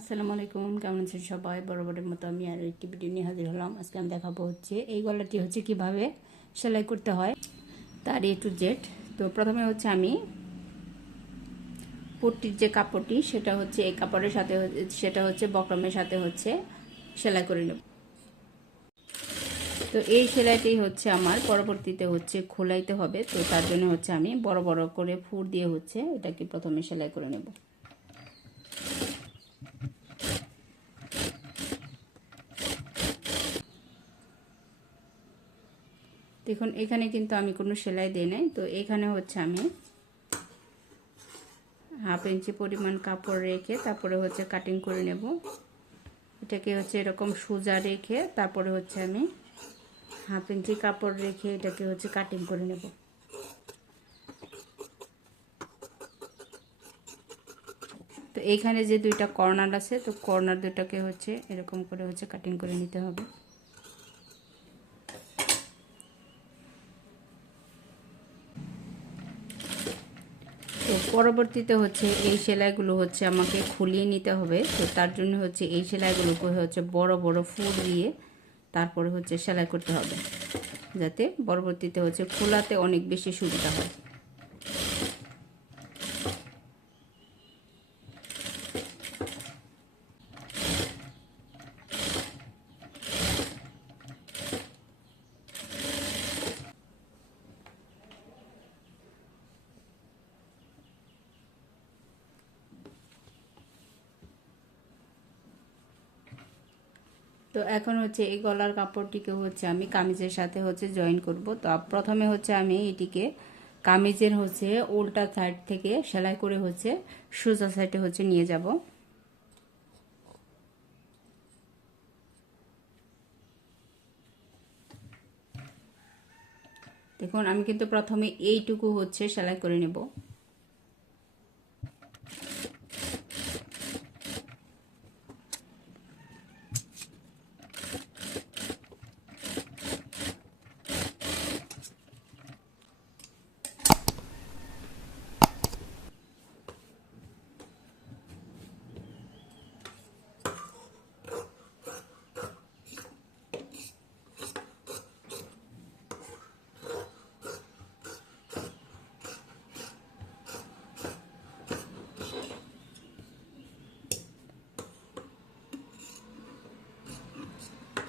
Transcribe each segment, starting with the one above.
আসসালামু আলাইকুম, কেমন আছেন সবাই? বরাবরের মতো আমি আর একটি ভিডিও নিয়ে হাজির হলাম। আজকে আমি দেখাবো হচ্ছে এই গলাটি হচ্ছে কিভাবে সেলাই করতে হয় তার A to Z। তো প্রথমে হচ্ছে আমি পট্টির যে কাপড়টি সেটা হচ্ছে এই কাপড়ের সাথে সেটা হচ্ছে বক্রমের সাথে হচ্ছে সেলাই করে নেব। তো এই সেলাইটি হচ্ছে আমার পরবর্তীতে হচ্ছে খোলাইতে হবে। তো তার জন্য হচ্ছে আমি বড় বড় করে ফুট দিয়ে হচ্ছে এটাকে প্রথমে সেলাই করে নেব। দেখুন এখানে কিন্তু আমি কোনো সেলাই দিই নাই। তো এখানে হচ্ছে আমি হাফ ইঞ্চি পরিমাণ কাপড় রেখে তারপরে হচ্ছে কাটিং করে নেব। এটাকে হচ্ছে এরকম সোজা রেখে তারপরে হচ্ছে আমি হাফ ইঞ্চি কাপড় রেখে এটাকে হচ্ছে কাটিং করে নেব। তো এইখানে যে দুইটা কর্নার আছে, তো কর্নার দুটাকে হচ্ছে এরকম করে হচ্ছে কাটিং করে নিতে হবে। তো পরবর্তীতে হচ্ছে এই সেলাইগুলো হচ্ছে আমাকে খুলিয়ে নিতে হবে। তো তার জন্য হচ্ছে এই সেলাইগুলোকে হচ্ছে বড় বড় ফুল দিয়ে তারপরে হচ্ছে সেলাই করতে হবে, যাতে পরবর্তীতে হচ্ছে খোলাতে অনেক বেশি সুবিধা হয়। তো এখন হচ্ছে এই গলার কাপড়টিকে হচ্ছে আমি কামিজের সাথে হচ্ছে জয়েন করব। তো প্রথমে হচ্ছে আমি এটিকে কামিজের হচ্ছে উল্টা সাইড থেকে সেলাই করে হচ্ছে সোজা সাইডে হচ্ছে নিয়ে যাব। দেখুন আমি কিন্তু প্রথমে এইটুকু হচ্ছে সেলাই করে নেব।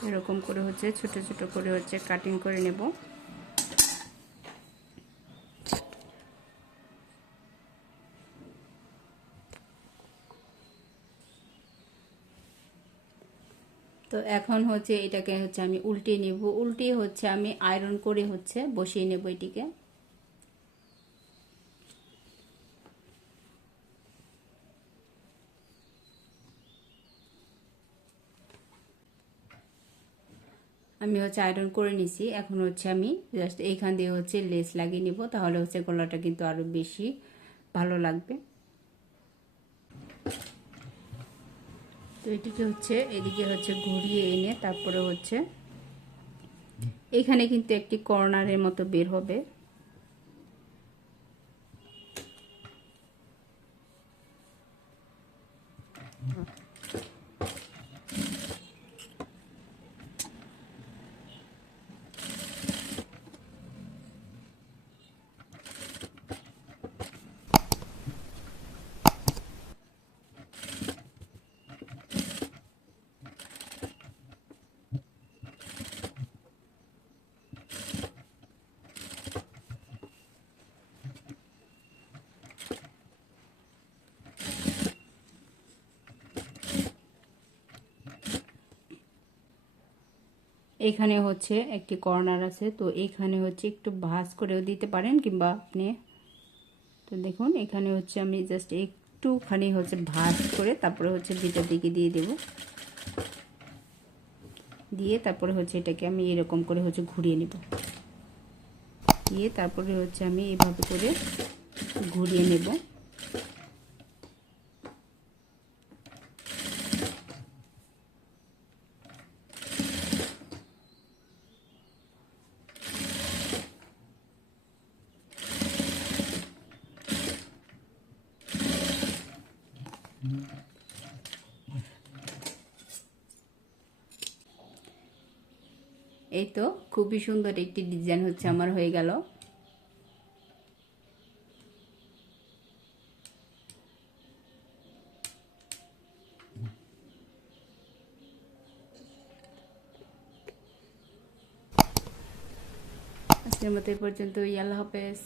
এরকম করে হচ্ছে ছোট ছোট করে হচ্ছে কাটিং করে নেব। তো এখন হচ্ছে এটাকে হচ্ছে আমি উল্টিয়ে নেব। উল্টিয়ে হচ্ছে আমি আয়রন করে হচ্ছে বসিয়ে নেব এটিকে। আমি হচ্ছে আয়রন করে নিছি। এখন হচ্ছে আমি জাস্ট এইখান দিয়ে হচ্ছে লেস লাগিয়ে নিব, তাহলে হচ্ছে গলাটা কিন্তু আরো বেশি ভালো লাগবে। তো এটিকে হচ্ছে এদিকে হচ্ছে ঘুরিয়ে এনে তারপরে হচ্ছে এখানে কিন্তু একটি কর্নারের মতো বের হবে। এখানে হচ্ছে একটি কর্নার আছে, তো এখানে হচ্ছে একটু ভাঁজ করেও দিতে পারেন কিংবা আপনি। তো দেখুন এখানে হচ্ছে আমি জাস্ট একটুখানি হচ্ছে ভাঁজ করে তারপরে হচ্ছে ভিতর দিকে দিয়ে দেব। দিয়ে তারপরে হচ্ছে এটাকে আমি এরকম করে হচ্ছে ঘুরিয়ে নেব। দিয়ে তারপরে হচ্ছে আমি এইভাবে করে ঘুরিয়ে নেব। এই তো খুবই সুন্দর একটি ডিজাইন হচ্ছে আমার হয়ে গেল। আজকের মতো এই পর্যন্তই, আল্লাহ হাফেজ।